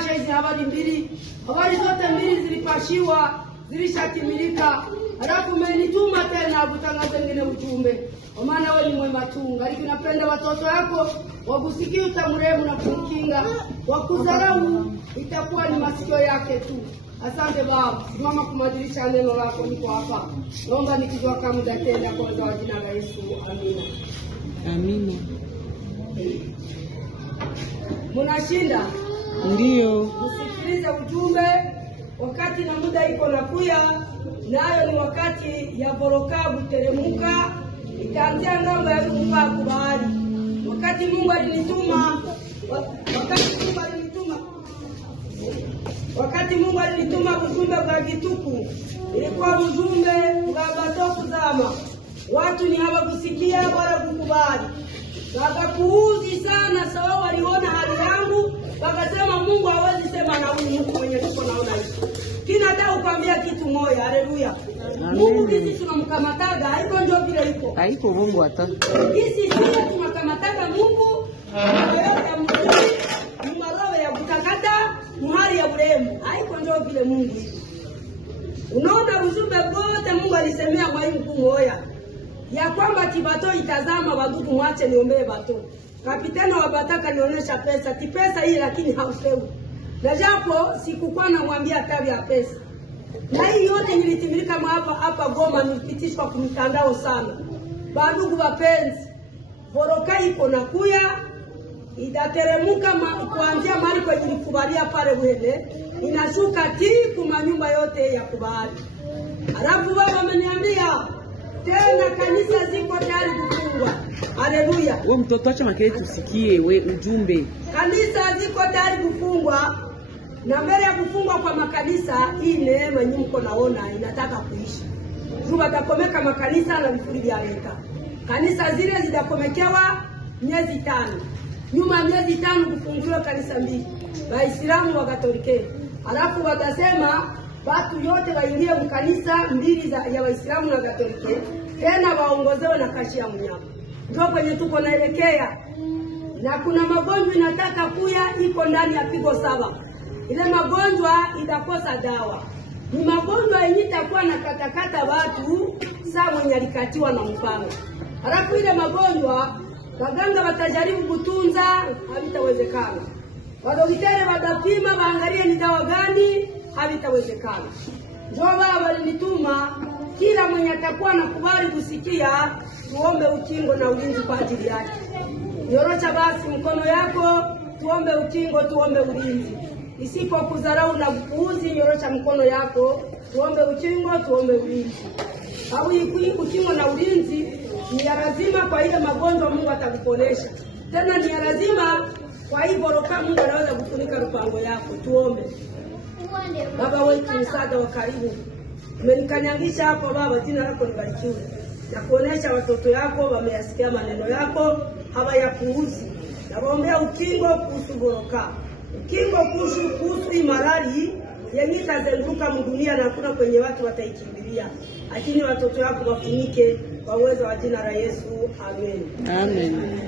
kupasha hizi habari mbili. Habari zote mbili zilipashiwa, zilishatimilika. Halafu umenituma tena kutangaza ngine ujumbe. Kwa maana wewe ni mwema tu. Ngaliki napenda watoto wako wakusikia utamrehemu na kumkinga. Wakudharau itakuwa ni masikio yake tu. Asante Baba. Simama kumadilisha neno lako, niko hapa. Naomba nikijua kama datenda kwa jina la Yesu. Amina. Amina. Munashinda? Ndio. Msikilize ujumbe wakati na muda iko nakuya, nayo ni wakati ya Vorokabu teremuka itaanzia ngambo ya Rupa kubali. Wakati Mungu alinituma ujumbe kwa kituku, ilikuwa ujumbe kwa batoku zama. Watu ni hawakusikia wala kukubali. Wakapuuzi sana, sawa waliona hali yangu, wakasema Mungu hawezi sema na huyu Mungu mwenye tuko naona hivi. Kina hata ukwambia kitu moja, haleluya. Mungu kisi tunamkamataga, haiko ndio vile iko. Haiko Mungu hata. Kisi sisi tunakamataga Mungu, ya mzuri, mmarowe ya kutakata, muhari ya uremu. Haiko ndio vile Mungu. Unaona ujumbe wote Mungu alisemea kwa hii mkuu moya. Ya kwamba tibato itazama wadudu mwache niombee bato. Kapitano wa bataka nionyesha pesa. Ti pesa hii lakini hausewi. Na japo sikukuwa namwambia tabi ya pesa. Na hii yote nilitimilika hapa Goma, nilipitishwa kumtandao sana. Bandugu wapenzi, Voroka iko nakuya, itateremuka kuanzia mahali kwa nilikubalia pale Bwene, inashuka kuma nyumba yote ya kubali. Alafu baba ameniambia tena kanisa ziko tayari kufungwa. Haleluya. Wewe mtoto acha makele tusikie we ujumbe. Kanisa ziko tayari kufungwa. Na mbele ya kufungwa kwa makanisa, hii neema nyinyi mko naona inataka kuishi. Juba takomeka makanisa na vifuri vya leta. Kanisa zile zitakomekewa miezi 5. Nyuma miezi 5 kufunguliwa kanisa mbili. Waislamu wa Katoliki. Alafu watasema watu yote waingie mkanisa mbili ya Waislamu na Katoliki, tena waongozewe na kashi ya mnyama. Ndio kwenye tuko naelekea. Na kuna magonjwa inataka kuya iko ndani ya pigo 7. Ile magonjwa itakosa dawa. Ni magonjwa yenye itakuwa na katakata watu saa mwenye alikatiwa na mpanga. Halafu ile magonjwa waganga watajaribu kutunza, havitawezekana. Wadoktari watapima waangalie ni dawa gani, havitawezekana. Ndio baba alinituma kila mwenye atakuwa nakubali kusikia tuombe ukingo na ulinzi kwa ajili yake. Nyorosha basi mkono yako, tuombe ukingo, tuombe ulinzi. Isipo kudharau na kupuuzi, nyorosha mkono yako, tuombe ukingo, tuombe ulinzi. Au ukingo na ulinzi ni lazima kwa ile magonjwa Mungu atakuponesha. Tena ni lazima kwa hivyo Voroka Mungu anaweza kufunika lupango yako. Tuombe. Baba wetu msaada wa karibu, umenikanyangisha hapo Baba, jina lako libarikiwe. Na kuonesha watoto yako wameyasikia maneno yako, hawayapuuzi. Na waombea ukingo kuhusu Voroka. Ukingo kuhusu imarali yenye itazunguka dunia na hakuna kwenye watu wataikimbilia. Lakini watoto yako wafunike kwa uwezo wa jina la Yesu. Amen. Amen.